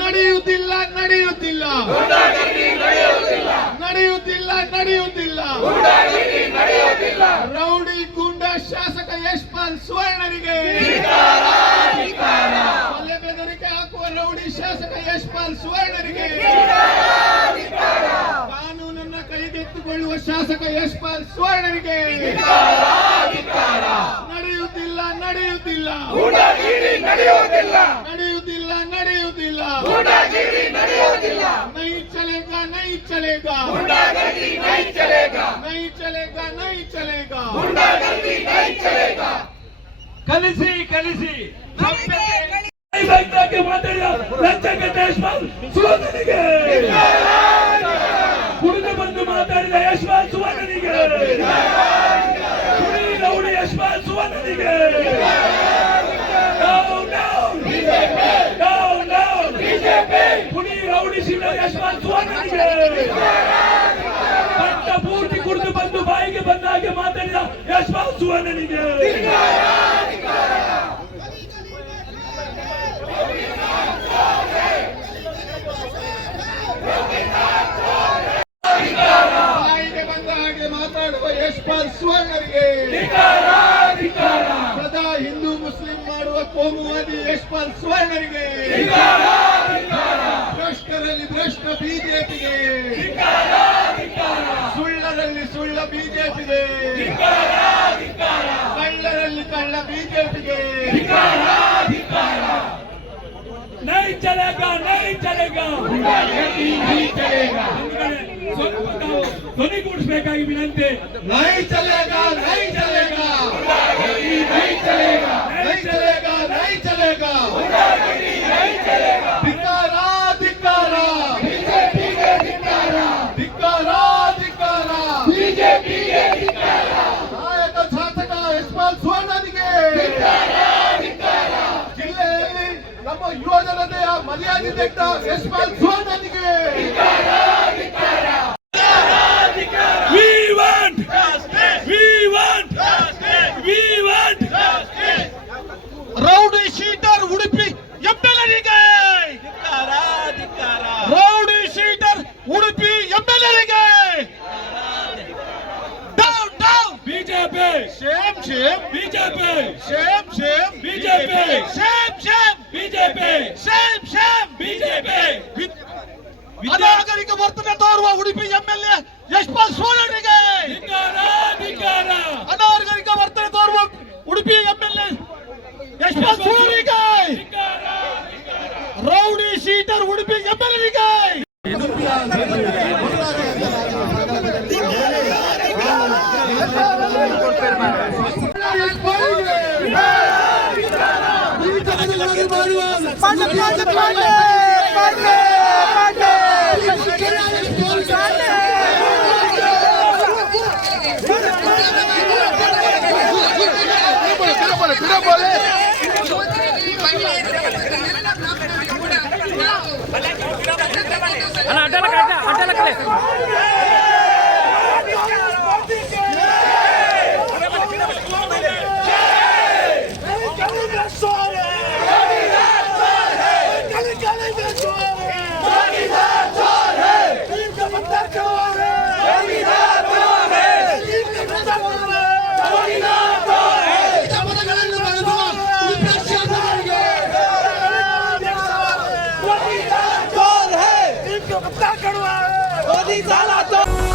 ನಡೆಯುತ್ತಿಲ್ಲ ನಡೆಯುತ್ತಿಲ್ಲ ನಡೆಯುತ್ತಿಲ್ಲ ನಡೆಯುತ್ತಿಲ್ಲ ರೌಡಿ ಗೂಂಡ ಶಾಸಕ ಯಶ್ಪಾಲ್ ಸುವರ್ಣರಿಗೆ ಕೊಲೆ ಬೆದರಿಕೆ ಹಾಕುವ ರೌಡಿ ಶಾಸಕ ಯಶ್ಪಾಲ್ ಸುವರ್ಣರಿಗೆ ಕಾನೂನನ್ನ ಕೈಗೆತ್ತಿಕೊಳ್ಳುವ ಶಾಸಕ ಯಶ್ಪಾಲ್ ಸುವರ್ಣರಿಗೆ ನಡೆಯುತ್ತಿಲ್ಲ ನಡೆಯುತ್ತಿಲ್ಲ ನಡೆಯುತ್ತಿಲ್ಲ ನಡೆಯುತ್ತಿಲ್ಲ नहीं चलेगा नहीं चलेगा नहीं चलेगा नहीं चलेगा नहीं चलेगा ಕಲಿಸಿ ಕಲಿಸಿ ಕುಡಿದು ಬಂದು ಮಾತಾಡಿದ ಯಶ್ಪಾಲ್ ಸುವರ್ಣನಿಗೆ ರೌಡಿ ಯಶ್ಪಾಲ್ ಸುವರ್ಣನಿಗೆ ಪುಡಿ ರೌಡಿ ಶಿವ ಯಶ್ಪಾಲ್ ಸುವರ್ಣನಿಗೆ ಪಟ್ಟ ಪೂರ್ತಿ ಕುಡಿದು ಬಂದು ಬಾಯಿಗೆ ಬಂದಾಗೆ ಮಾತಾಡಿದ ಯಶ್ಪಾಲ್ ಸುವರ್ಣನಿಗೆ ಬಾಯಿಗೆ ಬಂದ ಹಾಗೆ ಮಾತಾಡುವ ಯಶ್ಪಾಲ್ ಸುವರ್ಣರಿಗೆ ಸದಾ ಹಿಂದೂ ಮುಸ್ಲಿಂ ಮಾಡುವ ಕೋಮುವಾದಿ ಯಶ್ಪಾಲ್ ಸುವರ್ಣರಿಗೆ ಭ್ರಷ್ಟರಲ್ಲಿ ಭ್ರಷ್ಟ ಬಿಜೆಪಿಗೆ ಸುಳ್ಳರಲ್ಲಿ ಸುಳ್ಳ ಬಿಜೆಪಿಗೆ ಕಳ್ಳರಲ್ಲಿ ಕಳ್ಳ ಬಿಜೆಪಿಗೆ नहीं चलेगा नहीं चलेगा ಧ್ವನಿ ಕೂಡಿಸಬೇಕಾಗಿ ವಿನಂತಿ नहीं चलेगा नहीं चलेगा नहीं चलेगा नहीं चलेगा नहीं चलेगा ಧಿಕ್ಕಾರ ಧಿಕ್ಕಾರ ಬಿಜೆಪಿಗೆ ಧಿಕ್ಕಾರ ಧಿಕ್ಕಾರ ಧಿಕ್ಕಾರ ಬಿಜೆಪಿಗೆ ಧಿಕ್ಕಾರ ನಾಯಕ ಶಾಸಕ ಯಶ್ಪಾಲ್ ಸುವರ್ಣನಿಗೆ ಜಿಲ್ಲೆಯಲ್ಲಿ ನಮ್ಮ ಯುವ ಜನತೆಯ ಮರ್ಯಾದೆ ತೆಗೆದ Yashpal ಸುವರ್ಣನಿಗೆ rowdy sheeter Udupi ಎಂಎಲ್ಎರಿಗೆ rowdy sheeter Udupi ಎಂಎಲ್ಎರಿಗೆ down down BJP Shem Shem BJP Shem Shem BJP Shem Shem BJP Shem Shem BJP ಅನಾಗರಿಕ ವರ್ತನೆ ತೋರುವ ಉಡುಪಿ ಎಂಎಲ್ಎ ಯಶ್ಪಾಲ್ ಸುವರ್ಣರಿಗೆ ಅನಾಗರಿಕ ವರ್ತನೆ ತೋರುವ Udupi MLA Yashpal ಸುವರ್ಣರಿಗೆ rowdy sheeter Udupi ಎಂಎಲ್ಎರಿಗೆ Modi साला